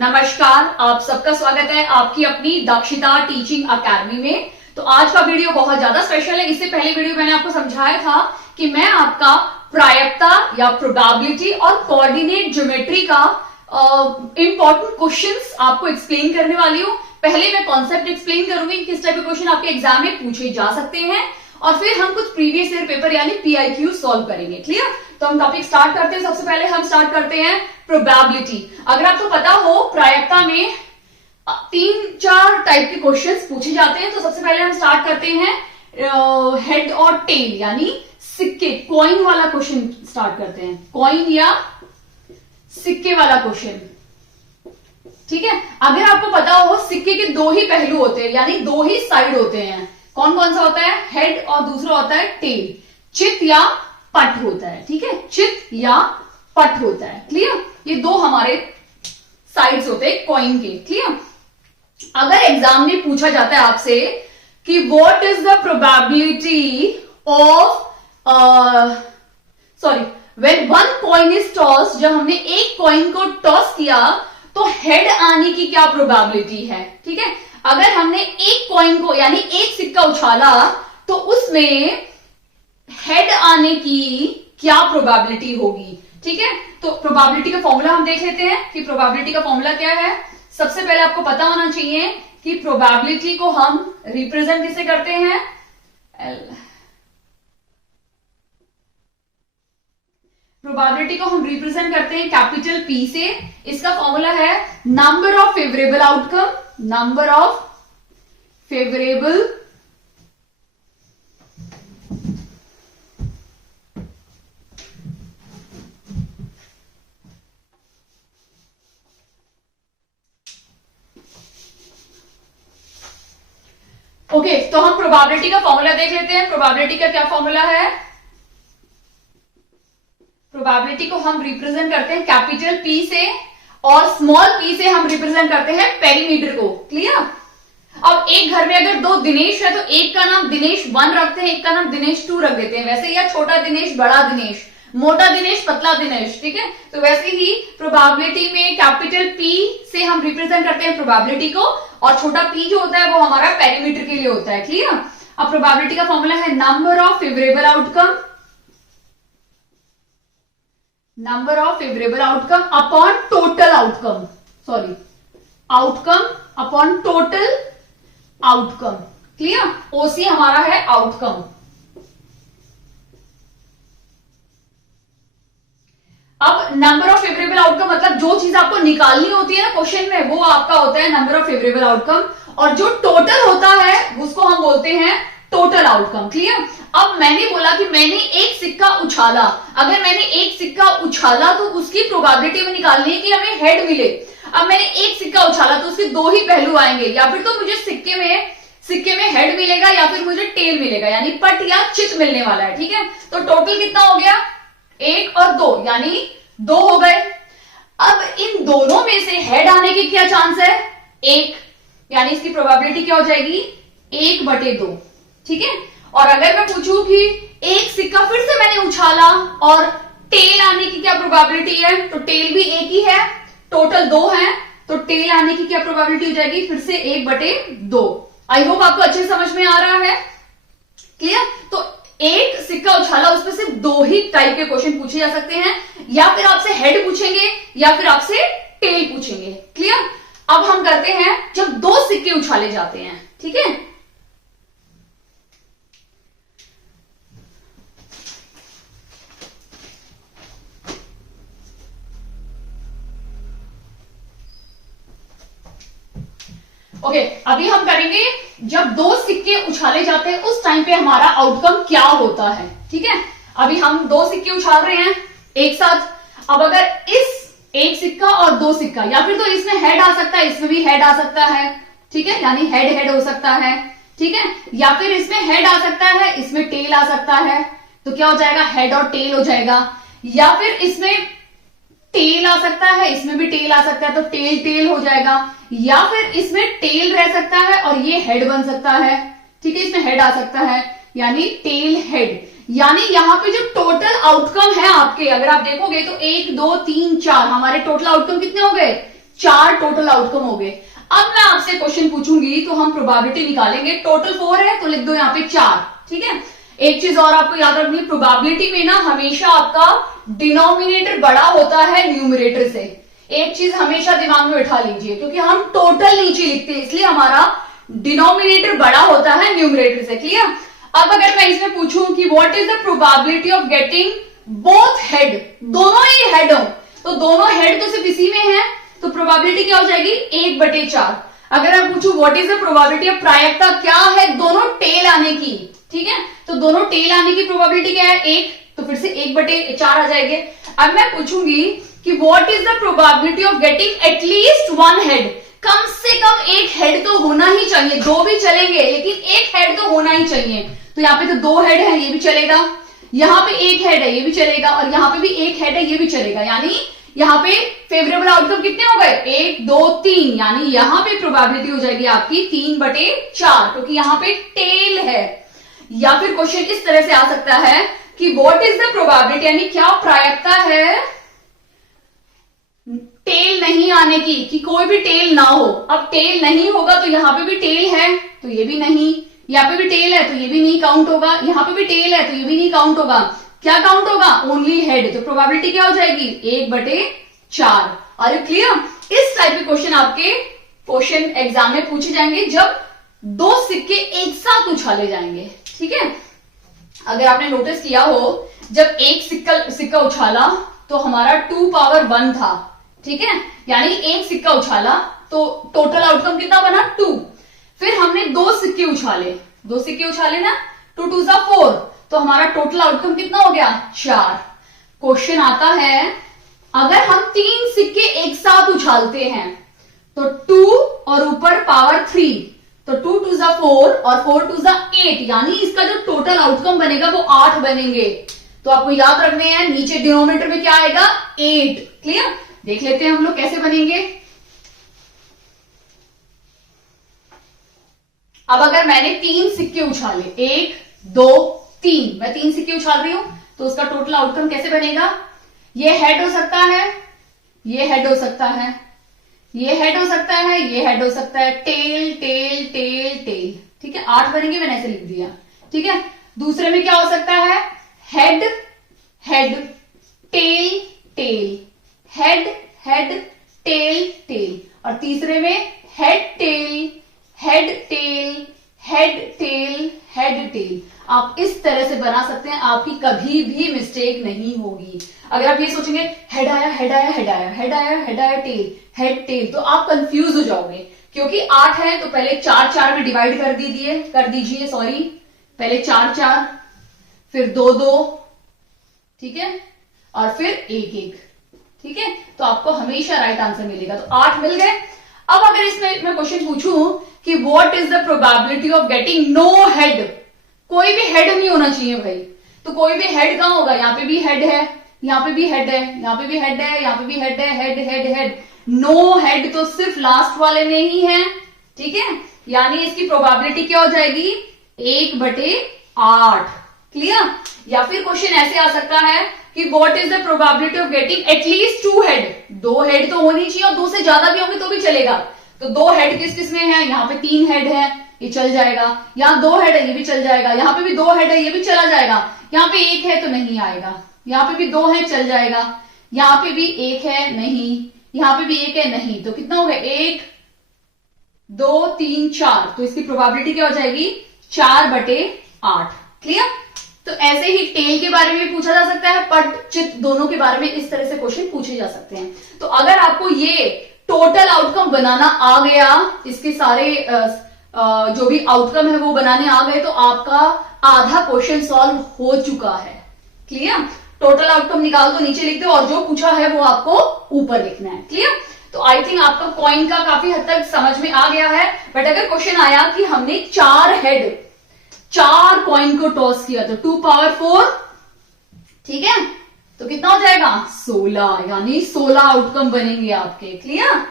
नमस्कार, आप सबका स्वागत है आपकी अपनी दक्षिता टीचिंग अकेडमी में। तो आज का वीडियो बहुत ज्यादा स्पेशल है। इससे पहले वीडियो मैंने आपको समझाया था कि मैं आपका प्रायिकता या प्रोबेबिलिटी और कोऑर्डिनेट ज्योमेट्री का इंपॉर्टेंट क्वेश्चंस आपको एक्सप्लेन करने वाली हूं। पहले मैं कॉन्सेप्ट एक्सप्लेन करूंगी कि किस टाइप के क्वेश्चन आपके एग्जाम में पूछे जा सकते हैं और फिर हम कुछ प्रीवियस ईयर पेपर यानी पीआईक्यू सॉल्व करेंगे। क्लियर? तो हम टॉपिक स्टार्ट करते हैं। सबसे पहले हम स्टार्ट करते हैं प्रोबेबिलिटी। अगर आपको पता हो प्रायिकता में 3-4 टाइप के क्वेश्चंस पूछे जाते हैं। तो सबसे पहले हम स्टार्ट करते हैं हेड और टेल यानी सिक्के, कॉइन वाला क्वेश्चन स्टार्ट करते हैं। कॉइन या सिक्के वाला क्वेश्चन, ठीक है। अगर आपको पता हो सिक्के के दो ही पहलू होते हैं यानी दो ही साइड होते हैं। कौन कौन सा होता है? हेड और दूसरा होता है टेल। चित या पट होता है, ठीक है। चित या पट होता है। क्लियर? ये दो हमारे साइड्स होते हैं कॉइन के। क्लियर? अगर एग्जाम में पूछा जाता है आपसे कि what is the probability of when one coin is toss, जब हमने एक कॉइन को टॉस किया तो हेड आने की क्या प्रोबेबिलिटी है, ठीक है। अगर हमने एक कॉइन को यानी एक सिक्का उछाला तो उसमें हेड आने की क्या प्रोबेबिलिटी होगी, ठीक है। तो प्रोबेबिलिटी का फॉर्मूला हम देख लेते हैं कि प्रोबेबिलिटी का फॉर्मूला क्या है। सबसे पहले आपको पता होना चाहिए कि प्रोबेबिलिटी को हम रिप्रेजेंट किसे करते हैं? प्रोबेबिलिटी को हम रिप्रेजेंट करते हैं कैपिटल पी से। इसका फॉर्मूला है number of favourable outcome, number of favourable okay तो हम प्रोबेबिलिटी का फॉर्मूला देख लेते हैं। प्रोबेबिलिटी का क्या फॉर्मूला है? प्रोबेबिलिटी को हम रिप्रेजेंट करते हैं कैपिटल पी से और स्मॉल पी से हम रिप्रेजेंट करते हैं पेरीमीटर को। क्लियर? अब एक घर में अगर दो दिनेश है तो एक का नाम दिनेश 1 रखते हैं, एक का नाम दिनेश 2 रख देते हैं। वैसे या छोटा दिनेश, बड़ा दिनेश, मोटा दिनेश, पतला दिनेश, ठीक है। तो वैसे ही प्रोबेबिलिटी में कैपिटल पी से हम रिप्रेजेंट करते हैं प्रोबेबिलिटी को और छोटा पी जो होता है वो हमारा पेरीमीटर के लिए होता है। क्लियर? अब प्रोबेबिलिटी का फॉर्मूला है number of favourable outcome, number of favourable outcome upon total outcome, sorry outcome upon total outcome. Clear? OC हमारा है आउटकम। अब नंबर ऑफ फेवरेबल आउटकम मतलब जो चीज आपको निकालनी होती है ना क्वेश्चन में, वो आपका होता है नंबर ऑफ फेवरेबल आउटकम और जो टोटल होता है उसको हम बोलते हैं टोटल आउटकम। क्लियर? अब मैंने बोला कि मैंने एक सिक्का उछाला। अगर मैंने एक सिक्का उछाला तो उसकी प्रोबेबिलिटी में निकालनी है कि हमें हेड मिले। अब मैंने एक सिक्का उछाला तो उसके दो ही पहलू आएंगे, या फिर तो मुझे सिक्के में हेड मिलेगा या फिर मुझे टेल मिलेगा यानी पट या चित मिलने वाला है, ठीक है। तो टोटल कितना हो गया? 1 और 2 यानी 2 हो गए। अब इन दोनों में से हेड आने की क्या चांस है? 1, यानी इसकी प्रोबेबिलिटी क्या हो जाएगी? 1/2, ठीक है। और अगर मैं पूछूं कि एक सिक्का फिर से मैंने उछाला और टेल आने की क्या प्रोबेबिलिटी है, तो टेल भी 1 ही है, टोटल 2 है, तो टेल आने की क्या प्रोबेबिलिटी हो जाएगी? फिर से 1/2। आई होप आपको अच्छे समझ में आ रहा है। क्लियर? तो एक सिक्का उछाला, उसमें सिर्फ 2 ही टाइप के क्वेश्चन पूछे जा सकते हैं, या फिर आपसे हेड पूछेंगे या फिर आपसे टेल पूछेंगे। क्लियर? अब हम करते हैं जब 2 सिक्के उछाले जाते हैं, ठीक है। ओके अभी हम करेंगे जब 2 सिक्के उछाले जाते हैं उस टाइम पे हमारा आउटकम क्या होता है, ठीक है। अभी हम 2 सिक्के उछाल रहे हैं एक साथ। अब अगर इस एक सिक्का और 2 सिक्का, या फिर तो इसमें हेड आ सकता है, इसमें भी हेड आ सकता है, ठीक है, यानी हेड हेड हो सकता है, ठीक है। या फिर इसमें हेड आ सकता है, इसमें टेल आ सकता है, तो क्या हो जाएगा? हेड और टेल हो जाएगा। या फिर इसमें टेल आ सकता है, इसमें भी टेल आ सकता है, तो टेल टेल हो जाएगा। या फिर इसमें टेल रह सकता है और ये हेड बन सकता है, ठीक है, इसमें हेड आ सकता है यानी टेल हेड। यानी यहां पे जो टोटल आउटकम है आपके, अगर आप देखोगे तो 1 2 3 4 हमारे टोटल आउटकम कितने हो गए? 4 टोटल आउटकम हो गए। अब मैं आपसे क्वेश्चन पूछूंगी तो हम प्रोबेबिलिटी निकालेंगे। टोटल 4 है तो लिख दो यहाँ पे 4, ठीक है। एक चीज और आपको याद रखनी है, प्रोबेबिलिटी में ना हमेशा आपका डिनोमिनेटर बड़ा होता है न्यूमरेटर से। एक चीज हमेशा दिमाग में बैठा लीजिए, क्योंकि हम टोटल नीचे लिखते हैं इसलिए हमारा डिनोमिनेटर बड़ा होता है न्यूमरेटर से। क्लियर। अब अगर मैं इसमें पूछूं कि what is the probability of getting both head, दोनों ही हेड हो, तो दोनों हेड तो सिर्फ इसी में है, तो प्रोबेबिलिटी क्या हो जाएगी 1/4। अगर मैं पूछूं what is the probability of प्रायिकता क्या है दोनों टेल आने की, ठीक है, तो दोनों टेल आने की प्रोबेबिलिटी क्या है 1, तो फिर से 1/4 आ जाएंगे। अब मैं पूछूंगी कि what is the probability of getting at least 1 head, कम से कम एक हेड तो होना ही चाहिए, 2 भी चलेंगे लेकिन एक हेड तो होना ही चाहिए। तो यहाँ पे तो 2 हेड है, ये भी चलेगा, यहाँ पे 1 हेड है, ये भी चलेगा, और यहाँ पे भी 1 हेड है, ये भी चलेगा। यानी यहाँ पे फेवरेबल आउटकम कितने हो गए 1 2 3, यानी यहाँ पे प्रोबेबिलिटी हो जाएगी आपकी 3/4, क्योंकि यहाँ पे टेल है। या फिर क्वेश्चन इस तरह से आ सकता है कि व्हाट इज द प्रोबेबिलिटी, यानी क्या प्रायिकता है टेल नहीं आने की, कि कोई भी टेल ना हो। अब टेल नहीं होगा तो यहाँ पे भी टेल है तो ये भी नहीं, यहाँ पे भी टेल है तो ये भी नहीं काउंट होगा, यहाँ पे भी टेल है तो ये भी नहीं काउंट होगा। क्या काउंट होगा ओनली हेड, तो प्रोबेबिलिटी क्या हो जाएगी 1/4। Are you clear. इस टाइप के क्वेश्चन आपके क्वेश्चन एग्जाम में पूछे जाएंगे जब 2 सिक्के एक साथ उछाले जाएंगे, ठीक है। अगर आपने नोटिस किया हो जब एक सिक्का उछाला तो हमारा 2 पावर 1 था, ठीक है, यानी एक सिक्का उछाला तो टोटल आउटकम कितना बना 2। फिर हमने 2 सिक्के उछाले, 2 सिक्के उछाले ना, 2 2 4, तो हमारा टोटल आउटकम कितना हो गया 4। क्वेश्चन आता है अगर हम 3 सिक्के एक साथ उछालते हैं तो 2 और ऊपर पावर 3, तो 2 2 4 और 4 2 8, यानी इसका जो टोटल आउटकम बनेगा वो 8 बनेंगे। तो आपको याद रखने हैं नीचे डिनोमिनेटर में क्या आएगा 8। क्लियर। देख लेते हैं हम लोग कैसे बनेंगे। अब अगर मैंने 3 सिक्के उछाले 1 2 3, मैं 3 सिक्के उछाल रही हूं तो उसका टोटल आउटकम कैसे बनेगा, ये हेड हो सकता है, ये हेड हो सकता है, ये हेड हो सकता है, ये हेड हो सकता है, टेल टेल टेल टेल, ठीक है। 8 बनेंगे, मैंने ऐसे लिख दिया, ठीक है। दूसरे में क्या हो सकता है head head tail tail, head head tail tail, और तीसरे में head tail head tail head tail head tail. आप इस तरह से बना सकते हैं, आपकी कभी भी मिस्टेक नहीं होगी। अगर आप ये सोचेंगे हेड आया हेड आया हेड आया हेड आया हेड आया टेल हेड टेल, तो आप कंफ्यूज हो जाओगे, क्योंकि 8 है तो पहले 4 4 में डिवाइड कर दीजिए सॉरी, पहले 4 4, फिर 2 2, ठीक है, और फिर 1 1, ठीक है। तो आपको हमेशा राइट आंसर मिलेगा। तो 8 मिल गए। अब अगर इसमें मैं क्वेश्चन पूछूं कि what is the probability of getting no head, कोई भी हेड नहीं होना चाहिए भाई, तो कोई भी हेड कहां होगा, यहाँ पे भी हेड है, यहाँ पे भी हेड है, यहाँ पे भी हेड है, यहाँ पे भी हेड है, head head head, no head तो सिर्फ लास्ट वाले में ही है, ठीक है। यानी इसकी प्रोबेबिलिटी क्या हो जाएगी 1/8। क्लियर। या फिर क्वेश्चन ऐसे आ सकता है कि what is the probability of getting at least 2 head, 2 head तो होनी चाहिए, और 2 से ज्यादा भी होंगे तो भी चलेगा। तो 2 हेड किस किस में है, यहाँ पे 3 हेड है, ये चल जाएगा, यहाँ 2 हेड है, ये भी चल जाएगा, यहाँ पे भी 2 हेड है, ये भी चला जाएगा, यहाँ पे 1 है तो नहीं आएगा, यहाँ पे भी 2 है चल जाएगा, यहाँ पे भी 1 है नहीं, यहाँ पे भी 1 है नहीं, तो कितना हो गया 1 2 3 4, तो इसकी प्रोबेबिलिटी क्या हो जाएगी 4/8। क्लियर। तो ऐसे ही टेल के बारे में भी पूछा जा सकता है, पट चित दोनों के बारे में इस तरह से क्वेश्चन पूछे जा सकते हैं। तो अगर आपको ये टोटल आउटकम बनाना आ गया, इसके सारे जो भी आउटकम है वो बनाने आ गए, तो आपका आधा क्वेश्चन सॉल्व हो चुका है। क्लियर। टोटल आउटकम निकाल दो, नीचे लिख दो, और जो पूछा है वो आपको ऊपर लिखना है। क्लियर। तो आई थिंक आपका कॉइन का काफी हद तक समझ में आ गया है। बट अगर क्वेश्चन आया कि हमने 4 हेड 4 कॉइन को टॉस किया तो 2 पावर 4, ठीक है, तो कितना हो जाएगा 16, यानी 16 आउटकम बनेंगे आपके। क्लियर।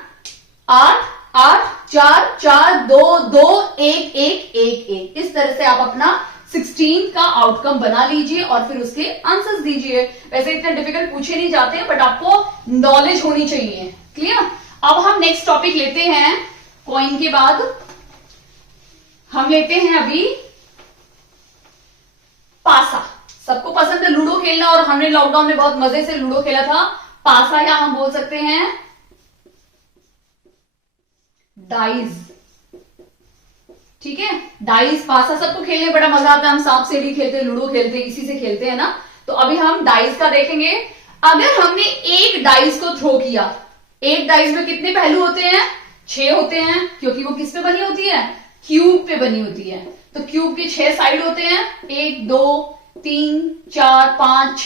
8 8 4 4 2 2 1 1 1 1, इस तरह से आप अपना 16 का आउटकम बना लीजिए और फिर उसके आंसर्स दीजिए। वैसे इतने डिफिकल्ट पूछे नहीं जाते हैं, बट आपको नॉलेज होनी चाहिए। क्लियर। अब हम नेक्स्ट टॉपिक लेते हैं कॉइन के बाद। हम लेते हैं अभी पासा। सबको पसंद है लूडो खेलना और हमने लॉकडाउन में बहुत मजे से लूडो खेला था। पासा या हम बोल सकते हैं डाइस। ठीक है, डाइस पासा सबको खेलने में बड़ा मजा आता है। हम सांप सीढ़ी खेलते, लूडो खेलते, इसी से खेलते हैं ना। तो अभी हम डाइस का देखेंगे। अगर हमने एक डाइस को थ्रो किया, एक डाइस में कितने पहलू होते हैं? 6 होते हैं, क्योंकि वो किस पे बनी होती है? क्यूब पे बनी होती है। तो क्यूब के 6 साइड होते हैं, 1 2 3 4 5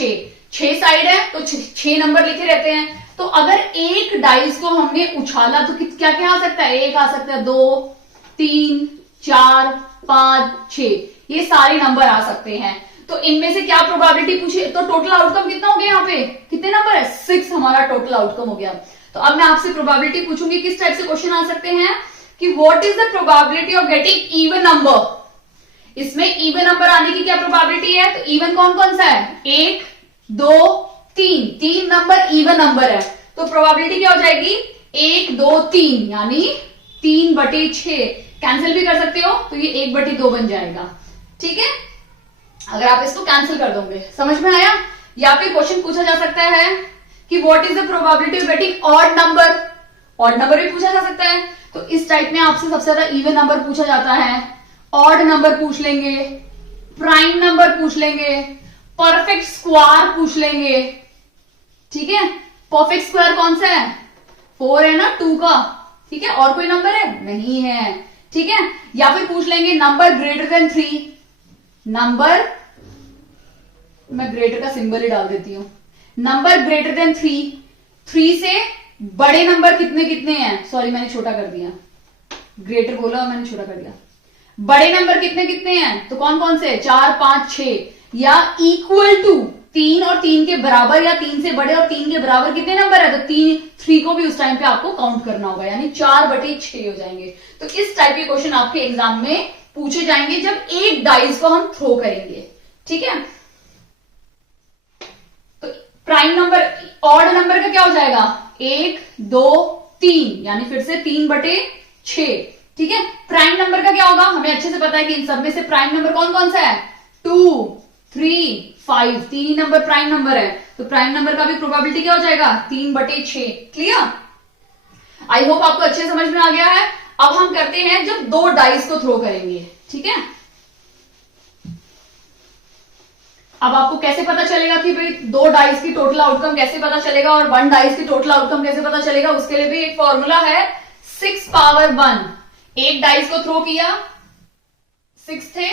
6 साइड है, तो 6 नंबर लिखे रहते हैं। तो अगर एक डाइस को हमने उछाला तो क्या क्या आ सकता है? 1 आ सकता है, 2 3 4 5 6, ये सारे नंबर आ सकते हैं। तो इनमें से क्या प्रोबेबिलिटी पूछी? तो टोटल आउटकम कितना हो गया? यहाँ पे कितने नंबर है? 6 हमारा टोटल आउटकम हो गया। तो अब मैं आपसे प्रोबेबिलिटी पूछूंगी। किस टाइप से क्वेश्चन आ सकते हैं कि what is the probability of getting even number. इसमें इवन नंबर आने की क्या प्रोबेबिलिटी है? तो इवन कौन कौन सा है? 1 2 3, 3 नंबर इवन नंबर है। तो प्रोबेबिलिटी क्या हो जाएगी? 1 2 3, यानी 3/6। कैंसिल भी कर सकते हो, तो ये 1/2 बन जाएगा। ठीक है, अगर आप इसको कैंसिल कर दोगे। समझ में आया? या फिर क्वेश्चन पूछा जा सकता है कि what is the probability of getting odd number. Odd number भी पूछा जा सकता है। तो इस टाइप में आपसे सबसे ज्यादा इवन नंबर पूछा जाता है, ऑड नंबर पूछ लेंगे, प्राइम नंबर पूछ लेंगे, परफेक्ट स्क्वायर पूछ लेंगे। ठीक है, परफेक्ट स्क्वायर कौन सा है? 4 है ना, 2 का। ठीक है, और कोई नंबर है? नहीं है। ठीक है, या फिर पूछ लेंगे नंबर ग्रेटर देन 3। नंबर, मैं ग्रेटर का सिंबल ही डाल देती हूं। नंबर ग्रेटर देन 3 से बड़े नंबर कितने कितने हैं? सॉरी, मैंने छोटा कर दिया, ग्रेटर बोला और मैंने छोटा कर दिया। बड़े नंबर कितने कितने हैं? तो कौन कौन से? 4 5 6, या इक्वल टू 3 और 3 के बराबर, या 3 से बड़े और 3 के बराबर कितने नंबर है? तो 3 को भी उस टाइम पे आपको काउंट करना होगा, यानी 4/6 हो जाएंगे। तो इस टाइप के क्वेश्चन आपके एग्जाम में पूछे जाएंगे जब एक डाइस को हम थ्रो करेंगे। ठीक है, तो प्राइम नंबर, ऑड नंबर का क्या हो जाएगा? 1 2 3, यानी फिर से 3/6। ठीक है, प्राइम नंबर का क्या होगा? हमें अच्छे से पता है कि इन सब में से प्राइम नंबर कौन कौन सा है? 2 3 5, 3 ही नंबर प्राइम नंबर है। तो प्राइम नंबर का भी प्रोबेबिलिटी क्या हो जाएगा? 3/6। क्लियर? आई होप आपको अच्छे समझ में आ गया है। अब हम करते हैं जब 2 डाइस को थ्रो करेंगे। ठीक है, अब आपको कैसे पता चलेगा कि भाई 2 डाइस की टोटल आउटकम कैसे पता चलेगा और 1 डाइस की टोटल आउटकम कैसे पता चलेगा? उसके लिए भी एक फॉर्मूला है, 6 पावर 1। एक डाइस को थ्रो किया, 6 थे,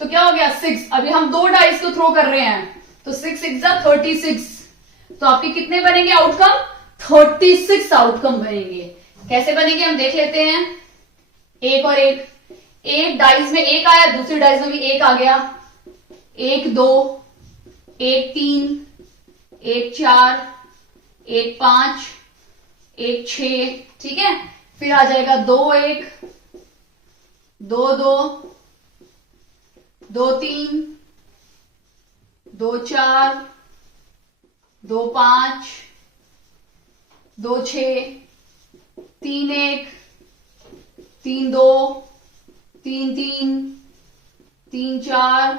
तो क्या हो गया? 6। अभी हम 2 डाइस को थ्रो कर रहे हैं, तो 6 6 36। तो आपके कितने बनेंगे आउटकम? 36 आउटकम बनेंगे। कैसे बनेंगे हम देख लेते हैं। एक और एक डाइस में 1 आया, दूसरी डाइस में भी 1 आ गया। 1 2, 1 3, 1 4, 1 5, 1 6। ठीक है, फिर आ जाएगा 2 1, 2 2, 2 3, 2 4, 2 5, 2 6, 3 1, 3 2, 3 3, 3 4,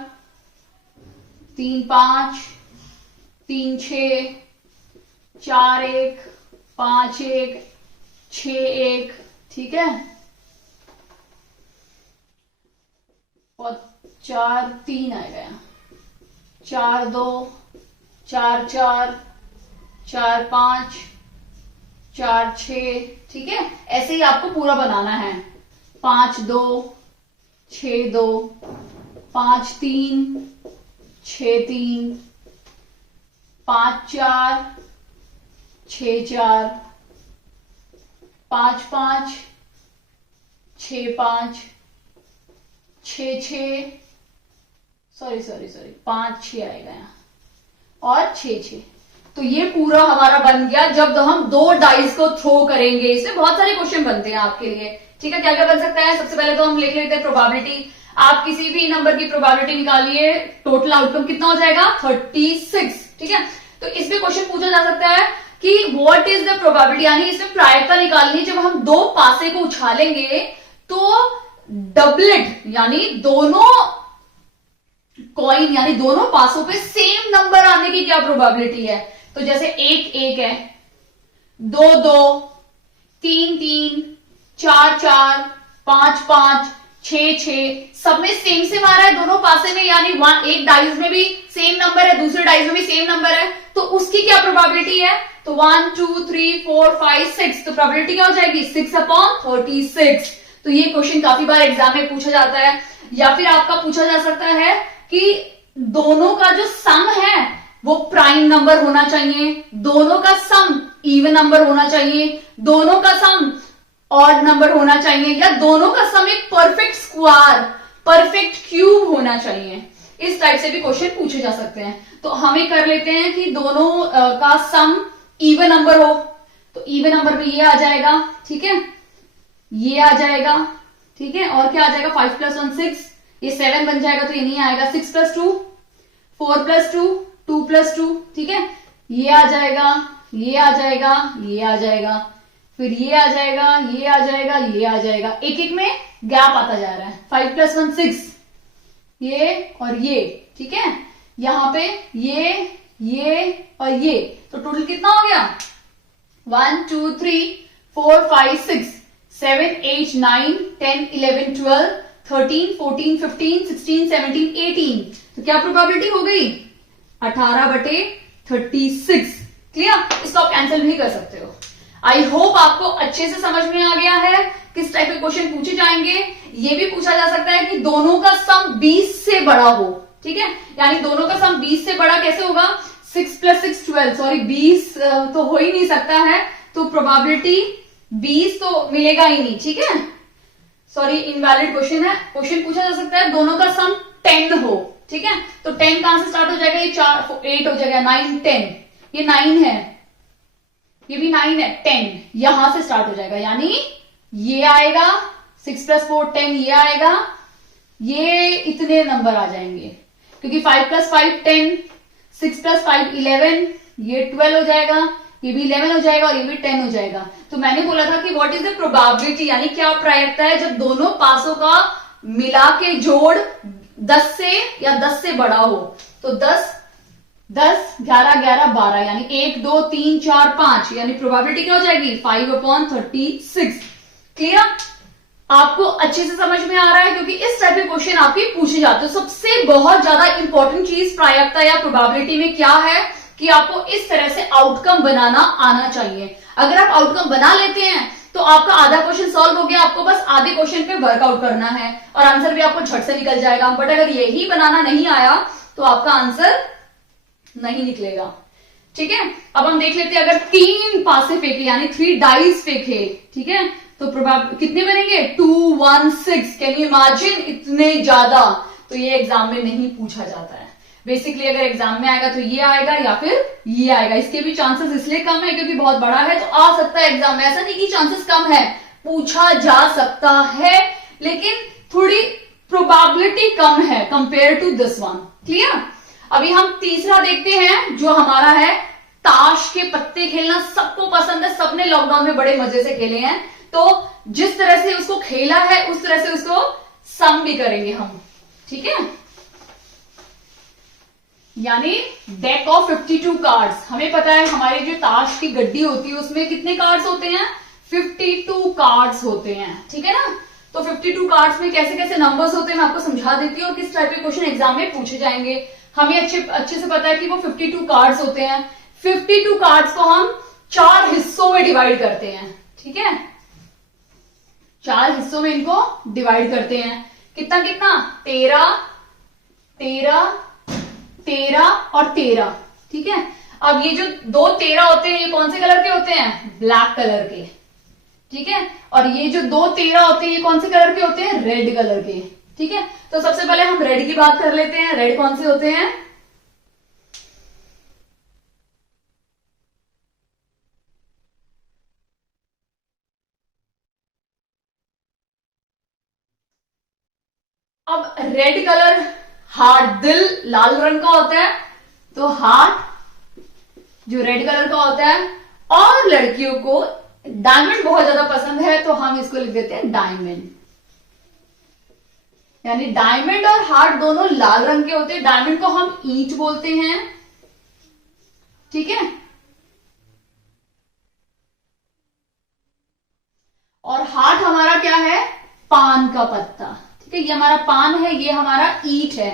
3 5, 3 6, 4 1, 5 1, 6 1। ठीक है, और 4 3 आएगा, 4 2, 4 4, 4 5, 4 6। ठीक है, ऐसे ही आपको पूरा बनाना है। 5 2, 6 2, 5 3, 6 3, 5 4, 6 4, 5 5, 6 5, 6 6, सॉरी 5 6 आएगा यहाँ, और 6 6। तो ये पूरा हमारा बन गया जब हम 2 डाइस को थ्रो करेंगे। इसमें बहुत सारे क्वेश्चन बनते हैं आपके लिए। ठीक है, क्या क्या बन सकता है? सबसे पहले तो हम लिख लेते हैं प्रोबेबिलिटी। आप किसी भी नंबर की प्रोबेबिलिटी निकालिए, टोटल आउटकम कितना हो जाएगा? 36। ठीक है, तो इसमें क्वेश्चन पूछा जा सकता है कि व्हाट इज द प्रोबेबिलिटी, यानी इसमें प्रायिकता निकालनी, जब हम दो पासे को उछालेंगे तो डबलेट यानी दोनों कॉइन यानी दोनों पासों पे सेम नंबर आने की क्या प्रोबेबिलिटी है। तो जैसे एक एक है, दो दो, तीन तीन, चार चार, पांच पांच, छह छह, सब में सेम सेम आ रहा है दोनों पासे में, यानी एक डाइस में भी सेम नंबर है, दूसरे डाइस में भी सेम नंबर है, तो उसकी क्या प्रोबेबिलिटी है। तो 1 2 3 4 5 6, तो प्रोबेबिलिटी क्या हो जाएगी 6/36। तो ये क्वेश्चन काफी बार एग्जाम में पूछा जाता है, या फिर आपका पूछा जा सकता है कि दोनों का जो सम है वो प्राइम नंबर होना चाहिए, दोनों का सम इवन नंबर होना चाहिए, दोनों का सम ऑड नंबर होना चाहिए, या दोनों का सम एक परफेक्ट स्क्वायर परफेक्ट क्यूब होना चाहिए। इस टाइप से भी क्वेश्चन पूछे जा सकते हैं। तो हमें कर लेते हैं कि दोनों का सम इवन नंबर हो, तो इवन नंबर में ये आ जाएगा, ठीक है, ये आ जाएगा, ठीक है, और क्या आ जाएगा 5 + 1 6, ये 7 बन जाएगा, तो ये नहीं आएगा। 6 + 2 4 + 2 2 + 2, ठीक है, ये आ जाएगा, ये आ जाएगा, ये आ जाएगा, फिर ये आ जाएगा, ये आ जाएगा, ये आ जाएगा, एक एक में गैप आता जा रहा है। 5 + 1 6, ये और ये, ठीक है, यहां पे ये और ये, तो टोटल कितना हो गया 1 2 3 4 5 6 7 8 9 10 11 12 13 14 15 16 17 18, तो क्या प्रोबेबिलिटी हो गई 18/36। क्लियर, इसको आप कैंसिल भी कर सकते हो। आई होप आपको अच्छे से समझ में आ गया है किस टाइप के क्वेश्चन पूछे जाएंगे। ये भी पूछा जा सकता है कि दोनों का सम 20 से बड़ा हो, ठीक है, यानी दोनों का सम 20 से बड़ा कैसे होगा, 6 + 6 12, सॉरी 20 तो हो ही नहीं सकता है, तो प्रोबेबिलिटी 20 तो मिलेगा ही नहीं, ठीक है, सॉरी इनवैलिड क्वेश्चन है। क्वेश्चन पूछा जा सकता है दोनों का सम 10 हो, ठीक है, तो 10 कहां से स्टार्ट हो जाएगा, ये 4 8 हो जाएगा, 9 10, ये 9 है, ये भी 9 है, 10 यहां से स्टार्ट हो जाएगा, यानी ये आएगा 6 + 4 10, ये आएगा, ये इतने नंबर आ जाएंगे, क्योंकि 5 + 5 10, 6 + 5 11, ये 12 हो जाएगा, ये भी 11 हो जाएगा, और ये भी 10 हो जाएगा। तो मैंने बोला था कि व्हाट इज द प्रोबेबिलिटी, यानी क्या प्रायिकता है जब दोनों पासों का मिला के जोड़ 10 से या 10 से बड़ा हो। तो 10 10 11 11 12, यानी 1 2 3 4 5, यानी प्रोबेबिलिटी क्या हो जाएगी 5/36। क्लियर, आपको अच्छे से समझ में आ रहा है, क्योंकि इस टाइप के क्वेश्चन आपके पूछे जाते हैं। सबसे बहुत ज्यादा इंपॉर्टेंट चीज प्रायिकता या प्रोबेबिलिटी में क्या है कि आपको इस तरह से आउटकम बनाना आना चाहिए। अगर आप आउटकम बना लेते हैं तो आपका आधा क्वेश्चन सॉल्व हो गया, आपको बस आधे क्वेश्चन पे वर्कआउट करना है और आंसर भी आपको झट से निकल जाएगा। बट अगर यही बनाना नहीं आया तो आपका आंसर नहीं निकलेगा, ठीक है। अब हम देख लेते हैं, अगर 3 पासे फेंके यानी 3 डाइस फेंके, ठीक है, तो कितने बनेंगे 2 1 6। कैन यू इमेजिन, इतने ज्यादा। तो ये एग्जाम में नहीं पूछा जाता है। बेसिकली अगर एग्जाम में आएगा तो ये आएगा या फिर ये आएगा। इसके भी चांसेस इसलिए कम है क्योंकि बहुत बड़ा है, तो आ सकता है एग्जाम में। ऐसा नहीं कि चांसेस कम है, पूछा जा सकता है, लेकिन थोड़ी प्रोबेबिलिटी कम है compare to this one. Clear. अभी हम तीसरा देखते हैं जो हमारा है ताश के पत्ते खेलना। सबको पसंद है, सबने लॉकडाउन में बड़े मजे से खेले हैं। तो जिस तरह से उसको खेला है उस तरह से उसको सम भी करेंगे हम, ठीक है। यानी डेक ऑफ 52 कार्ड्स। हमें पता है हमारी जो ताश की गड्डी होती है उसमें कितने कार्ड्स होते हैं, 52 कार्ड्स होते हैं, ठीक है ना। तो 52 कार्ड्स में कैसे कैसे नंबर्स होते हैं मैं आपको समझा देती हूँ और किस टाइप के क्वेश्चन एग्जाम में पूछे जाएंगे। हमें अच्छे से पता है कि वो 52 कार्ड्स होते हैं। 52 कार्ड्स को हम 4 हिस्सों में डिवाइड करते हैं, ठीक है। 4 हिस्सों में इनको डिवाइड करते हैं। कितना कितना 13 13 13 और 13, ठीक है। अब ये जो 2 13 होते हैं ये कौन से कलर के होते हैं, ब्लैक कलर के, ठीक है। और ये जो 2 13 होते हैं ये कौन से कलर के होते हैं, रेड कलर के, ठीक है। तो सबसे पहले हम रेड की बात कर लेते हैं। रेड कौन से होते हैं, अब रेड कलर हार्ट, दिल लाल रंग का होता है, तो हार्ट जो रेड कलर का होता है और लड़कियों को डायमंड बहुत ज्यादा पसंद है, तो हम इसको लिख देते हैं डायमंड। यानी डायमंड और हार्ट दोनों लाल रंग के होते हैं। डायमंड को हम ईंट बोलते हैं, ठीक है। और हार्ट हमारा क्या है, पान का पत्ता, ठीक है। ये हमारा पान है, ये हमारा ईंट है,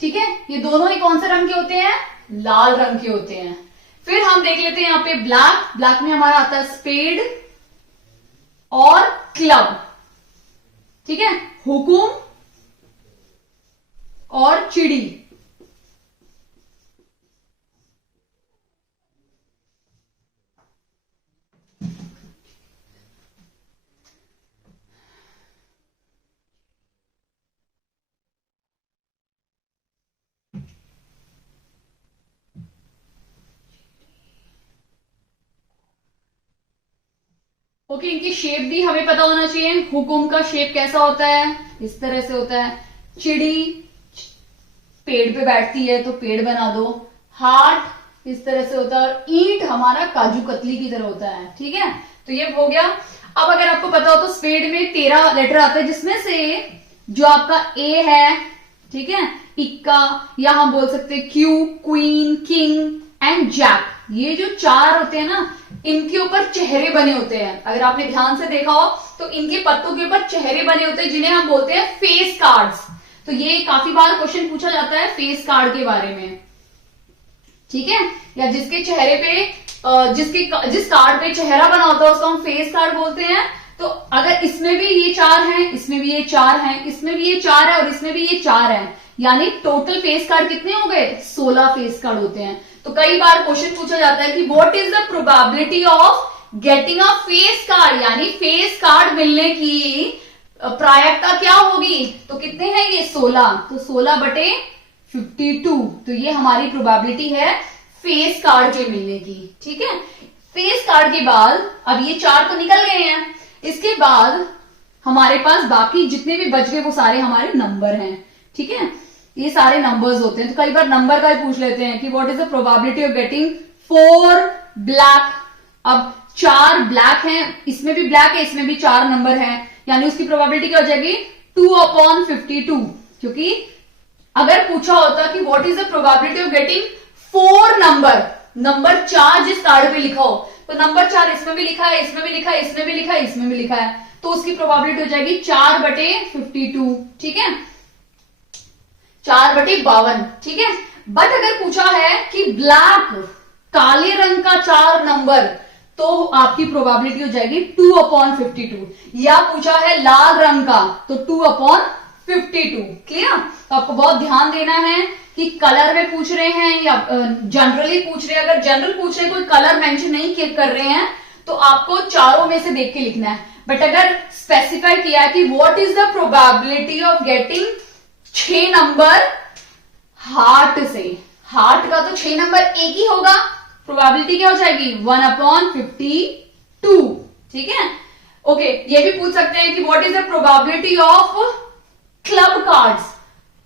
ठीक है। ये दोनों ही कौन से रंग के होते हैं, लाल रंग के होते हैं। फिर हम देख लेते हैं यहां पे ब्लैक। ब्लैक में हमारा आता है स्पेड और क्लब, ठीक है। हुकुम और चिड़ी। ओके, इनकी शेप भी हमें पता होना चाहिए। हुकुम का शेप कैसा होता है, इस तरह से होता है। चिड़ी पेड़ पे बैठती है तो पेड़ बना दो। हार्ट इस तरह से होता है, और ईंट हमारा काजू कतली की तरह होता है, ठीक है। तो ये हो गया। अब अगर आपको पता हो तो स्पेड में 13 लेटर आते हैं, जिसमें से जो आपका ए है, ठीक है, इक्का, या हम बोल सकते हैं Q, queen, king and jack. ये जो 4 होते हैं ना, इनके ऊपर चेहरे बने होते हैं। अगर आपने ध्यान से देखा हो तो इनके पत्तों के ऊपर चेहरे बने होते हैं, जिन्हें हम बोलते हैं फेस कार्ड्स। तो ये काफी बार क्वेश्चन पूछा जाता है फेस कार्ड के बारे में, ठीक है। या जिसके चेहरे पे जिस कार्ड पे चेहरा बना होता है उसको हम फेस कार्ड बोलते हैं। तो अगर इसमें भी ये 4 हैं, इसमें भी ये 4 हैं, इसमें भी ये 4 है और इसमें भी ये 4 है, यानी टोटल फेस कार्ड कितने हो गए, 16 फेस कार्ड होते हैं। तो कई बार क्वेश्चन पूछा जाता है कि what is the probability of getting a face card, यानी फेस कार्ड मिलने की प्रायिकता क्या होगी। तो कितने हैं ये, 16। तो 16/52। तो ये हमारी प्रोबेबिलिटी है फेस कार्ड के मिलने की, ठीक है। फेस कार्ड के बाद अब ये 4 तो निकल गए हैं। इसके बाद हमारे पास बाकी जितने भी बच गए वो सारे हमारे नंबर हैं, ठीक है। ये सारे नंबर्स होते हैं। तो कई बार नंबर का ही पूछ लेते हैं कि what is the probability of getting 4 black. अब 4 ब्लैक हैं, इसमें भी ब्लैक है, इसमें भी 4 नंबर हैं, यानी उसकी प्रोबेबिलिटी क्या हो जाएगी, 2/52। क्योंकि अगर पूछा होता कि what is the probability of getting 4 number 4 जिस कार्ड पे लिखा हो, तो नंबर 4 इसमें भी लिखा है, इसमें भी लिखा है, इसमें भी लिखा है, इसमें भी लिखा है, तो उसकी प्रोबेबिलिटी हो जाएगी 4/52, ठीक है, 4/52, ठीक है। बट अगर पूछा है कि ब्लैक काले रंग का 4 नंबर, तो आपकी प्रोबेबिलिटी हो जाएगी 2/52। या पूछा है लाल रंग का, तो 2/52। क्लियर। तो आपको बहुत ध्यान देना है कि कलर में पूछ रहे हैं या जनरली पूछ रहे हैं। अगर जनरल पूछ रहे हैं, कोई कलर मेंशन नहीं कर रहे हैं, तो आपको चारों में से देख के लिखना है। बट अगर स्पेसिफाई किया है कि what is the probability of getting 6 number heart से, हार्ट का तो 6 नंबर एक ही होगा, प्रोबेबिलिटी क्या हो जाएगी 1/52, ठीक है। ओके, ये भी पूछ सकते हैं कि what is the probability of club cards.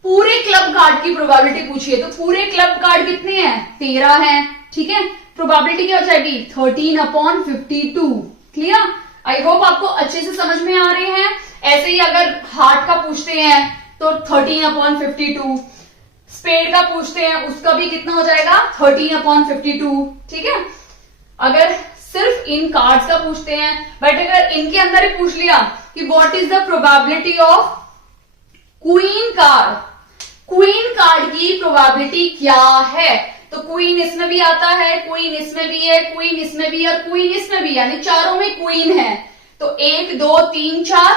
पूरे क्लब कार्ड की प्रोबेबिलिटी पूछिए, तो पूरे क्लब कार्ड कितने हैं, 13 हैं, ठीक है। प्रोबेबिलिटी क्या हो जाएगी 13/52। क्लियर। आई होप आपको अच्छे से समझ में आ रहे हैं। ऐसे ही अगर हार्ट का पूछते हैं तो 13/52, स्पेड का पूछते हैं उसका भी कितना हो जाएगा 13/52, ठीक है। अगर सिर्फ इन कार्ड्स का पूछते हैं, बट अगर इनके अंदर ही पूछ लिया कि what is the probability of queen card, queen card की प्रोबेबिलिटी क्या है, तो क्वीन इसमें भी आता है, क्वीन इसमें भी है, क्वीन इसमें भी है और क्वीन इसमें भी, यानी चारों में क्वीन है। तो 1 2 3 4,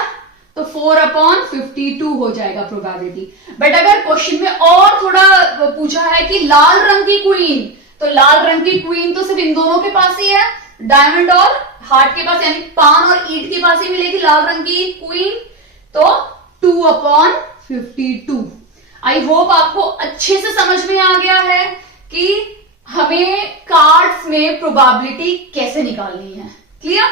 तो 4/52 हो जाएगा प्रोबेबिलिटी। बट अगर क्वेश्चन में और थोड़ा पूछा है कि लाल रंग की क्वीन, तो लाल रंग की क्वीन तो सिर्फ इन दोनों के पास ही है, डायमंड और हार्ट के पास, यानी पान और ईंट के पास ही मिलेगी लाल रंग की क्वीन, तो 2/52। आई होप आपको अच्छे से समझ में आ गया है कि हमें कार्ड्स में प्रोबेबिलिटी कैसे निकालनी है। क्लियर।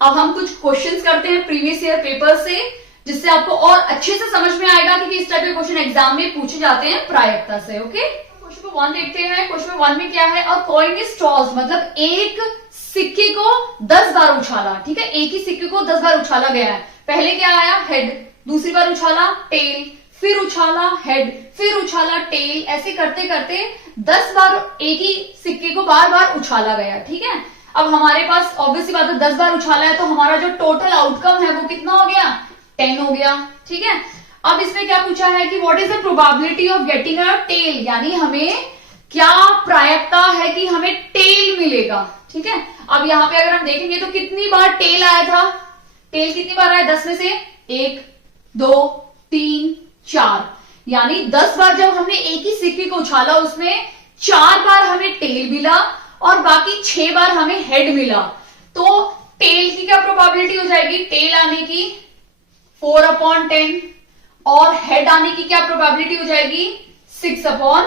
अब हम कुछ क्वेश्चंस करते हैं प्रीवियस ईयर पेपर से, जिससे आपको और अच्छे से समझ में आएगा कि इस टाइप के क्वेश्चन एग्जाम में पूछे जाते हैं प्रायिकता से। ओके, क्वेश्चन क्वेश्चन नंबर 1 देखते हैं। क्वेश्चन नंबर 1 में क्या है, अ कॉइन इज टॉस्ड, मतलब एक सिक्के को 10 बार उछाला। ठीक है, एक ही सिक्के को 10 बार उछाला गया है। पहले क्या आया, हेड, दूसरी बार उछाला टेल, फिर उछाला हेड, फिर उछाला टेल, ऐसे करते करते 10 बार एक ही सिक्के को बार बार उछाला गया। ठीक है, अब हमारे पास ऑब्वियसली बात है 10 बार उछाला है, तो हमारा जो टोटल आउटकम है वो कितना हो गया, 10 हो गया। ठीक है, अब इसमें क्या पूछा है कि what is the probability of getting a tail, यानी हमें क्या प्रायिकता है कि हमें टेल मिलेगा। ठीक है, अब यहां पे अगर हम देखेंगे तो कितनी बार टेल आया था, टेल कितनी बार आया, 10 में से 1 2 3 4, यानी 10 बार जब हमने एक ही सिक्के को उछाला उसमें 4 बार हमें टेल मिला और बाकी 6 बार हमें हेड मिला। तो टेल की क्या प्रोबेबिलिटी हो जाएगी, टेल आने की 4/10 और हेड आने की क्या प्रोबेबिलिटी हो जाएगी, 6/10।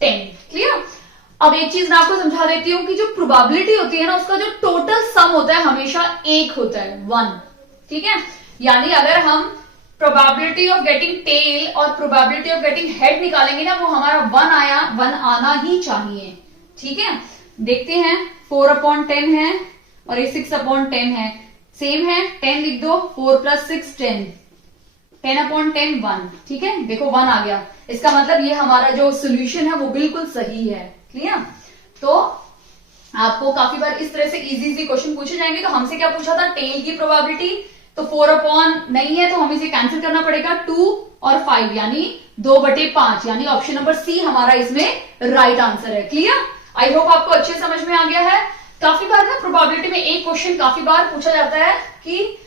क्लियर। अब एक चीज मैं आपको समझा देती हूं कि जो प्रोबेबिलिटी होती है ना, उसका जो टोटल सम होता है हमेशा 1 होता है, 1। ठीक है, यानी अगर हम प्रोबेबिलिटी ऑफ गेटिंग टेल और प्रोबेबिलिटी ऑफ गेटिंग हेड निकालेंगे ना, वो हमारा 1 आना ही चाहिए। ठीक है, देखते हैं 4/10 है और ये 6/10 है, सेम है, 10 लिख दो, 4 + 6 10, 10/10 1। ठीक है, देखो 1 आ गया, इसका मतलब ये हमारा जो सोल्यूशन है वो बिल्कुल सही है। क्लियर। तो आपको काफी बार इस तरह से इजी क्वेश्चन पूछे जाएंगे। तो हमसे क्या पूछा था, टेल की प्रोबेबिलिटी, तो 4 नहीं है तो हमें इसे कैंसिल करना पड़ेगा, 2 और 5 यानी 2/5, यानी ऑप्शन नंबर सी हमारा इसमें राइट आंसर है। क्लियर। आई होप आपको अच्छे समझ में आ गया है। काफी बार ना प्रोबेबिलिटी में एक क्वेश्चन काफी बार पूछा जाता है कि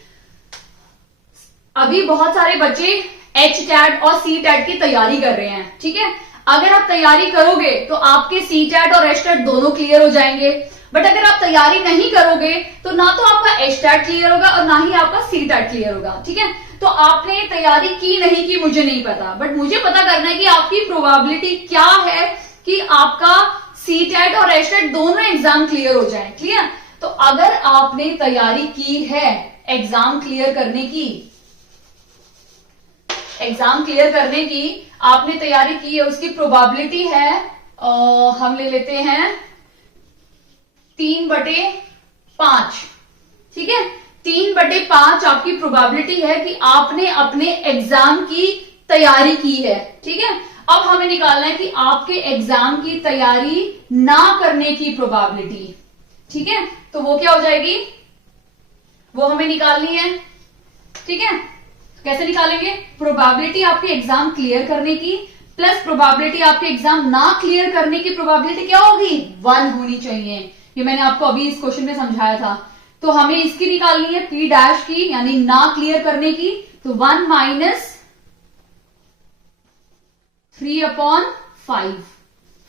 अभी बहुत सारे बच्चे HTAT और CTAT की तैयारी कर रहे हैं। ठीक है, अगर आप तैयारी करोगे तो आपके CTAT और HTAT दोनों क्लियर हो जाएंगे, बट अगर आप तैयारी नहीं करोगे तो ना तो आपका HTAT क्लियर होगा और ना ही आपका CTAT क्लियर होगा। ठीक है, तो आपने तैयारी की नहीं की मुझे नहीं पता, बट मुझे पता करना है कि आपकी प्रोबेबिलिटी क्या है कि आपका CTAT और HTAT दोनों एग्जाम क्लियर हो जाए। क्लियर। तो अगर आपने तैयारी की है एग्जाम क्लियर करने की, आपने तैयारी की है, उसकी प्रोबेबिलिटी है हम ले लेते हैं 3/5। ठीक है, 3/5 आपकी प्रोबेबिलिटी है कि आपने अपने एग्जाम की तैयारी की है। ठीक है, अब हमें निकालना है कि आपके एग्जाम की तैयारी ना करने की प्रोबेबिलिटी। ठीक है, तो वो क्या हो जाएगी, वो हमें निकालनी है। ठीक है, कैसे निकालेंगे, प्रोबेबिलिटी आपके एग्जाम क्लियर करने की प्लस प्रोबेबिलिटी आपके एग्जाम ना क्लियर करने की प्रोबेबिलिटी क्या होगी, 1 होनी चाहिए। ये मैंने आपको अभी इस क्वेश्चन में समझाया था। तो हमें इसकी निकालनी है P' की, यानी ना क्लियर करने की, तो 1 - 3/5,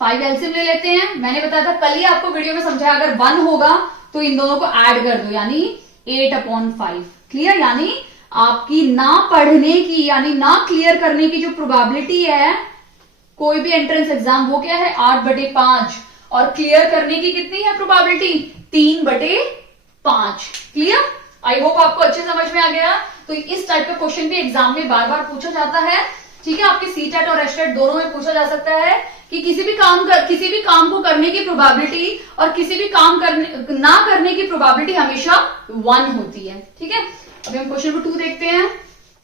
5 एलसीएम ले लेते हैं। मैंने बताया था कल ही आपको वीडियो में समझाया, अगर 1 होगा तो इन दोनों को ऐड कर दो, यानी 8/5। क्लियर, यानी आपकी ना पढ़ने की यानी ना क्लियर करने की जो प्रोबेबिलिटी है कोई भी एंट्रेंस एग्जाम, वो क्या है 8/5, और क्लियर करने की कितनी है प्रोबेबिलिटी, 3/5। क्लियर। आई होप आपको अच्छे समझ में आ गया। तो इस टाइप का क्वेश्चन भी एग्जाम में बार बार पूछा जाता है। ठीक है, आपके CTAT और HTAT दोनों में पूछा जा सकता है कि किसी भी काम को करने की प्रोबेबिलिटी और किसी भी काम ना करने की प्रोबेबिलिटी हमेशा 1 होती है। ठीक है, अभी हम क्वेश्चन नंबर 2 देखते हैं।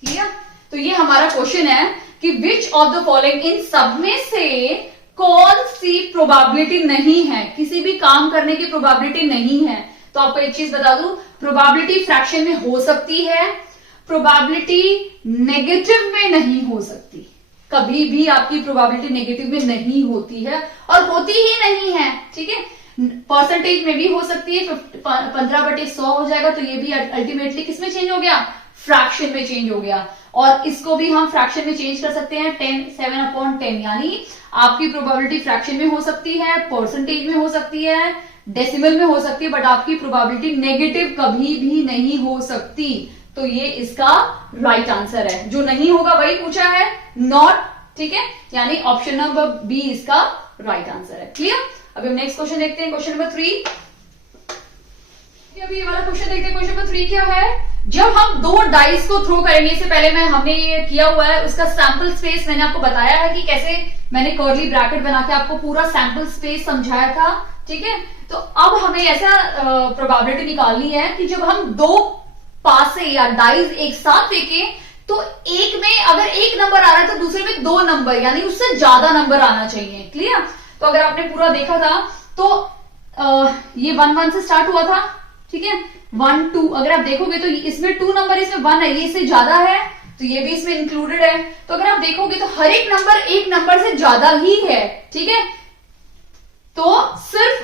क्लियर। तो ये हमारा क्वेश्चन है कि विच ऑफ द फॉलोइंग, इन सब में से कौन सी प्रोबेबिलिटी नहीं है, किसी भी काम करने की प्रोबेबिलिटी नहीं है। तो आपको एक चीज बता दूं, प्रोबेबिलिटी फ्रैक्शन में हो सकती है, प्रोबेबिलिटी नेगेटिव में नहीं हो सकती। कभी भी आपकी प्रोबेबिलिटी नेगेटिव में नहीं होती है और होती ही नहीं है। ठीक है, परसेंटेज में भी हो सकती है, 15/100 हो जाएगा, तो ये भी अल्टीमेटली किसमें चेंज हो गया, फ्रैक्शन में चेंज हो गया। और इसको भी हम फ्रैक्शन में चेंज कर सकते हैं, 7/10, यानी आपकी प्रोबेबिलिटी फ्रैक्शन में हो सकती है, परसेंटेज में हो सकती है, डेसिमल में हो सकती है, बट आपकी प्रोबेबिलिटी नेगेटिव कभी भी नहीं हो सकती। तो ये इसका राइट आंसर है। जो नहीं होगा वही पूछा है, नॉट। ठीक है, यानी ऑप्शन नंबर बी इसका राइट आंसर है। क्लियर। अभी हम नेक्स्ट क्वेश्चन देखते हैं, क्वेश्चन नंबर 3। अभी ये वाला क्वेश्चन देखते हैं। क्वेश्चन नंबर 3 क्या है, जब हम दो डाइस को थ्रो करेंगे, इससे पहले हमने ये किया हुआ है, उसका सैंपल स्पेस मैंने आपको बताया है कि कैसे मैंने कर्ली ब्रैकेट बना के आपको पूरा सैंपल स्पेस समझाया था, ठीक है। तो अब हमें ऐसा प्रोबेबिलिटी निकालनी है कि जब हम दो पास से या डाइस एक साथ फेंके तो एक में अगर एक नंबर आ रहा है तो दूसरे में दो नंबर यानी उससे ज्यादा नंबर आना चाहिए। क्लियर? तो अगर आपने पूरा देखा था तो ये 1 1 से स्टार्ट हुआ था, ठीक है, 1 2, अगर आप देखोगे तो इसमें 2 नंबर, इसमें 1 है, ये इससे ज्यादा है तो ये भी इसमें इंक्लूडेड है। तो अगर आप देखोगे तो हर एक नंबर एक नंबर से ज्यादा ही है, ठीक है। तो सिर्फ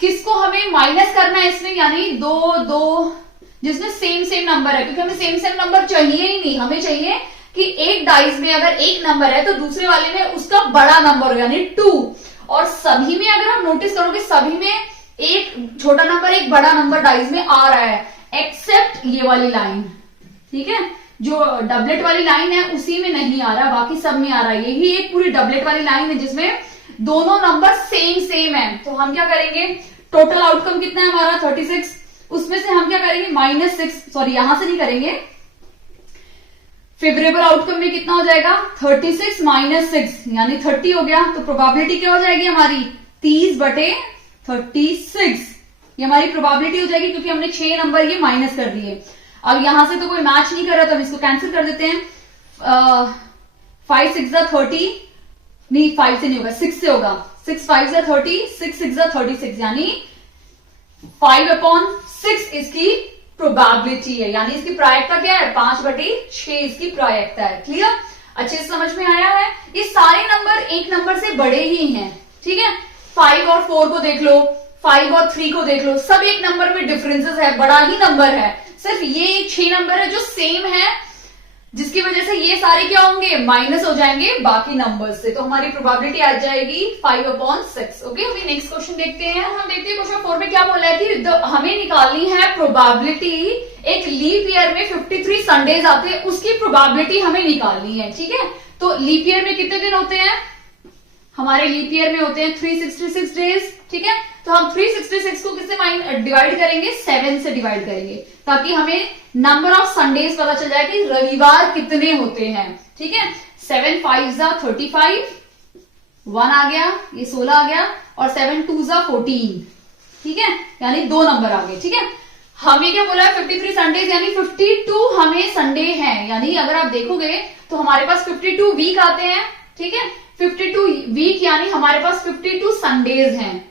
किसको हमें माइनस करना है इसमें, यानी दो दो जिसमें सेम नंबर है, क्योंकि हमें सेम नंबर चाहिए ही नहीं, हमें चाहिए कि एक डाइस में अगर एक नंबर है तो दूसरे वाले में उसका बड़ा नंबर हो यानी 2, और सभी में अगर आप नोटिस करोगे सभी में एक छोटा नंबर एक बड़ा नंबर डाइस में आ रहा है, एक्सेप्ट ये वाली लाइन, ठीक है, जो डबलेट वाली लाइन है उसी में नहीं आ रहा, बाकी सब में आ रहा है। यही एक पूरी डबलेट वाली लाइन है जिसमें दोनों नंबर सेम है। तो हम क्या करेंगे, टोटल आउटकम कितना है हमारा 36, उसमें से हम क्या करेंगे -6, सॉरी यहां से नहीं करेंगे, फेवरेबल आउटकम में कितना हो जाएगा 36 - 6 यानी 30 हो गया। तो प्रोबेबिलिटी क्या हो जाएगी हमारी 30/36, ये हमारी प्रोबेबिलिटी हो जाएगी, क्योंकि हमने 6 नंबर ये माइनस कर दिए। अब यहां से तो कोई मैच नहीं कर रहा तो हम इसको कैंसिल कर देते हैं। 5 6 30, नहीं 5 से नहीं होगा, 6 से होगा, 6 5 30, 6 6 36 यानी 5/6 इसकी प्रोबेबिलिटी है, यानी इसकी प्रायिकता क्या है 5/6 इसकी प्रायिकता है। क्लियर? अच्छे से समझ में आया है? ये सारे नंबर एक नंबर से बड़े ही हैं, ठीक है। 5 और 4 को देख लो, 5 और 3 को देख लो, सब एक नंबर में डिफरेंसेस है, बड़ा ही नंबर है। सिर्फ ये 6 नंबर है जो सेम है, जिसकी वजह से ये सारे क्या होंगे माइनस हो जाएंगे बाकी नंबर्स से। तो हमारी प्रोबेबिलिटी आ जाएगी 5/6। ओके, अभी नेक्स्ट क्वेश्चन देखते हैं। हम देखते हैं क्वेश्चन 4 में क्या बोला है कि हमें निकालनी है प्रोबेबिलिटी, एक लीप ईयर में 53 संडेज आते हैं, उसकी प्रोबेबिलिटी हमें निकालनी है, ठीक है। तो लीप ईयर में कितने दिन होते हैं हमारे, लीप ईयर में होते हैं 366 डेज, ठीक है। तो हम 366 को किससे डिवाइड करेंगे, 7 से डिवाइड करेंगे, ताकि हमें नंबर ऑफ संडेज पता चल जाए कि रविवार कितने होते हैं, ठीक है। 7 5 35, 1 आ गया, ये 16 आ गया, और 7 2 14, ठीक है, यानी 2 नंबर आ गए, ठीक है। हमें क्या बोला है 53 संडेज यानी 52 हमें संडे हैं, यानी अगर आप देखोगे तो हमारे पास 52 वीक आते हैं, ठीक है। 52 वीक यानी हमारे पास 52 संडेज हैं,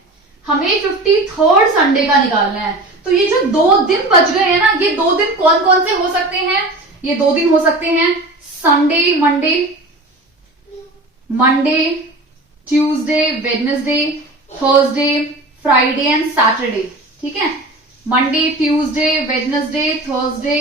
हमें 53rd संडे का निकालना है। तो ये जो 2 दिन बच गए हैं ना, ये 2 दिन कौन कौन से हो सकते हैं, ये 2 दिन हो सकते हैं Sunday Monday Tuesday Wednesday Thursday Friday and Saturday, ठीक है। Monday Tuesday Wednesday Thursday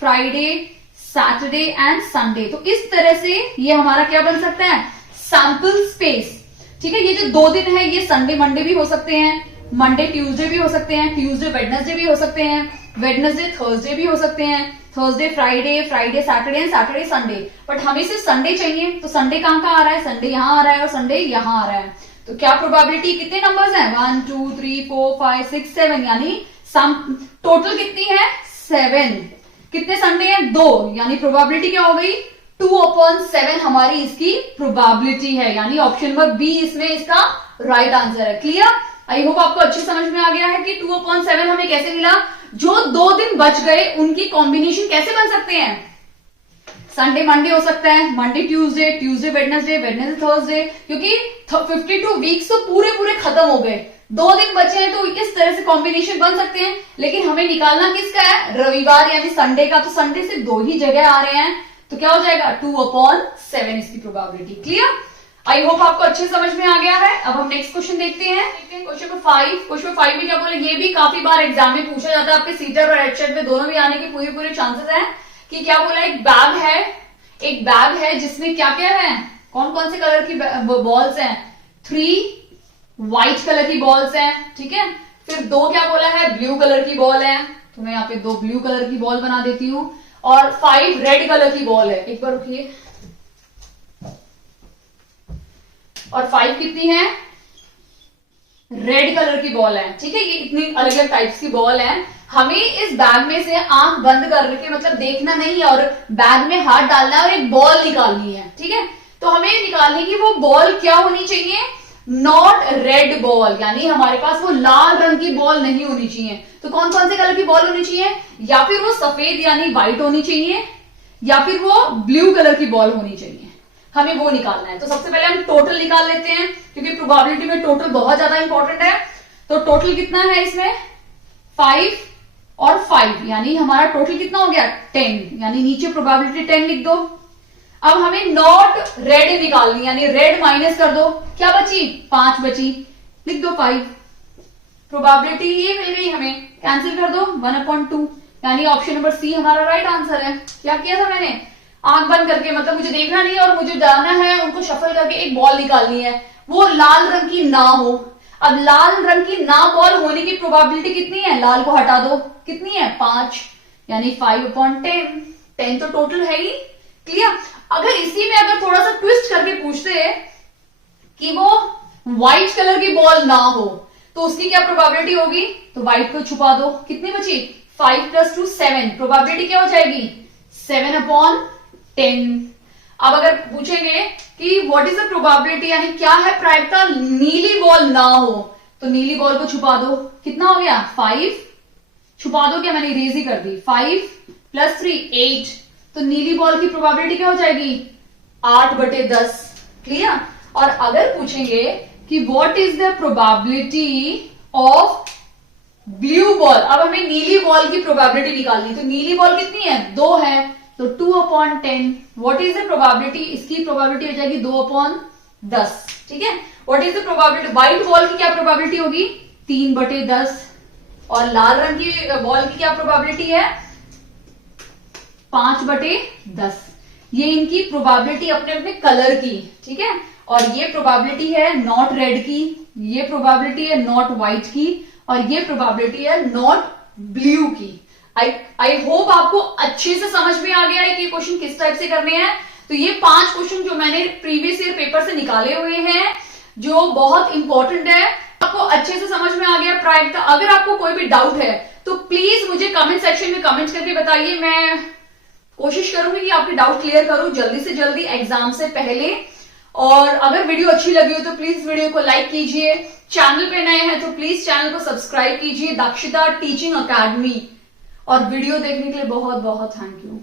Friday Saturday and Sunday. तो इस तरह से ये हमारा क्या बन सकता है सैंपल स्पेस, ठीक है। ये जो 2 दिन है ये संडे मंडे भी हो सकते हैं, मंडे ट्यूसडे भी हो सकते हैं, ट्यूसडे वेडनेसडे भी हो सकते हैं, वेडनेसडे थर्सडे भी हो सकते हैं, Thursday Friday, Friday Saturday and Saturday Sunday. But हमें सिर्फ संडे चाहिए, तो संडे कहां कहां आ रहा है, संडे यहां आ रहा है और संडे यहां आ रहा है। तो क्या प्रोबेबिलिटी, कितने नंबर्स हैं 1 2 3 4 5 6 7, यानी सम टोटल कितनी है 7। कितने संडे हैं 2, यानी प्रोबेबिलिटी क्या हो गई 2/7 हमारी इसकी प्रोबेबिलिटी है, यानी ऑप्शन नंबर बी इसमें इसका राइट आंसर है। क्लियर? आई होप आपको अच्छी समझ में आ गया है कि 2/7 हमें कैसे मिला, जो 2 दिन बच गए उनकी कॉम्बिनेशन कैसे बन सकते हैं, संडे मंडे हो सकता है, Monday Tuesday, Tuesday Wednesday, Wednesday Thursday, क्योंकि 52 वीक्स तो पूरे खत्म हो गए, 2 दिन बचे हैं, तो इस तरह से कॉम्बिनेशन बन सकते हैं। लेकिन हमें निकालना किसका है, रविवार यानी संडे का, तो संडे से 2 ही जगह आ रहे हैं, तो क्या हो जाएगा 2/7 इसकी प्रोबेबिलिटी। क्लियर? आई होप आपको अच्छे समझ में आ गया है। अब हम नेक्स्ट क्वेश्चन देखते हैं क्वेश्चन नंबर 5। क्वेश्चन 5 में क्या बोले, ये भी काफी बार एग्जाम में पूछा जाता है, आपके सीटर और हेडसेट में दोनों भी आने के पूरे चांसेस हैं। कि क्या बोला, एक बैग है जिसमें क्या क्या है, कौन कौन से कलर की बॉल्स हैं, 3 व्हाइट कलर की बॉल्स हैं, ठीक है। फिर 2 क्या बोला है, ब्लू कलर की बॉल है, तो मैं यहाँ पे 2 ब्लू कलर की बॉल बना देती हूँ, और 5 रेड कलर की बॉल है। एक बार रुकिए, और 5 कितनी है रेड कलर की बॉल है, ठीक है। ये इतनी अलग अलग टाइप्स की बॉल है। हमें इस बैग में से आंख बंद करके मतलब देखना नहीं है और बैग में हाथ डालना है और एक बॉल निकालनी है, ठीक है। तो हमें निकालने की वो बॉल क्या होनी चाहिए, नॉट रेड बॉल, यानी हमारे पास वो लाल रंग की बॉल नहीं होनी चाहिए। तो कौन कौन से कलर की बॉल होनी चाहिए, या फिर वो सफेद यानी व्हाइट होनी चाहिए, या फिर वो ब्लू कलर की बॉल होनी चाहिए। हमें वो निकालना है। तो सबसे पहले हम टोटल निकाल लेते हैं, क्योंकि प्रोबेबिलिटी में टोटल बहुत ज्यादा इंपॉर्टेंट है। तो टोटल कितना है इसमें, 5 और 5, यानी हमारा टोटल कितना हो गया 10, यानी नीचे प्रोबेबिलिटी 10 लिख दो। अब हमें नॉट रेड निकालनी, यानी रेड माइनस कर दो, क्या बची 5 बची, लिख दो 5। प्रोबेबिलिटी ये मिल गई हमें, कैंसिल कर दो 1/2, यानी ऑप्शन नंबर सी हमारा राइट आंसर है। क्या किया था मैंने, आंख बंद करके, मतलब मुझे देखना नहीं है और मुझे जाना है उनको शफल करके एक बॉल निकालनी है, वो लाल रंग की ना हो। अब लाल रंग की ना बॉल होने की प्रोबेबिलिटी कितनी है, लाल को हटा दो, कितनी है 5, यानी 5/10, 10 तो टोटल है ही। क्लियर। अगर इसी में अगर थोड़ा सा ट्विस्ट करके पूछते हैं कि वो व्हाइट कलर की बॉल ना हो, तो उसकी क्या प्रोबेबिलिटी होगी, तो व्हाइट को छुपा दो, कितनी बची 5 + 2 7, प्रोबेबिलिटी क्या हो जाएगी 7/10। अब अगर पूछेंगे कि व्हाट इज द प्रोबेबिलिटी, यानी क्या है प्रायिकता नीली बॉल ना हो, तो नीली बॉल को छुपा दो, कितना हो गया 5, छुपा दो क्या, मैंने इरेज ही कर दी, 5 + 3 8, तो नीली बॉल की प्रोबेबिलिटी क्या हो जाएगी 8/10। क्लियर। और अगर पूछेंगे कि what is the probability of blue ball, अब हमें नीली बॉल की प्रोबेबिलिटी निकालनी, तो नीली बॉल कितनी है 2 है, तो 2/10। व्हाट इज द प्रोबेबिलिटी, इसकी प्रोबेबिलिटी हो जाएगी 2/10, ठीक है। What is the probability, white ball की क्या प्रोबेबिलिटी होगी 3/10, और लाल रंग की बॉल की क्या प्रोबेबिलिटी है 5/10। ये इनकी प्रोबेबिलिटी अपने अपने कलर की, ठीक है। और ये प्रोबेबिलिटी है नॉट रेड की, ये प्रोबेबिलिटी है नॉट व्हाइट की, और ये प्रोबेबिलिटी है नॉट ब्लू की। आई होप आपको अच्छे से समझ में आ गया है कि क्वेश्चन किस टाइप से करने हैं। तो ये 5 क्वेश्चन जो मैंने प्रीवियस ईयर पेपर से निकाले हुए हैं, जो बहुत इंपॉर्टेंट है, आपको अच्छे से समझ में आ गया प्रायिकता। अगर आपको कोई भी डाउट है तो प्लीज मुझे कमेंट सेक्शन में कमेंट करके बताइए, मैं कोशिश करूंगी कि आपके डाउट क्लियर करूं जल्दी से जल्दी एग्जाम से पहले। और अगर वीडियो अच्छी लगी हो तो प्लीज वीडियो को लाइक कीजिए, चैनल पे नए हैं तो प्लीज चैनल को सब्सक्राइब कीजिए, दक्षिता टीचिंग अकेडमी। और वीडियो देखने के लिए बहुत बहुत थैंक यू।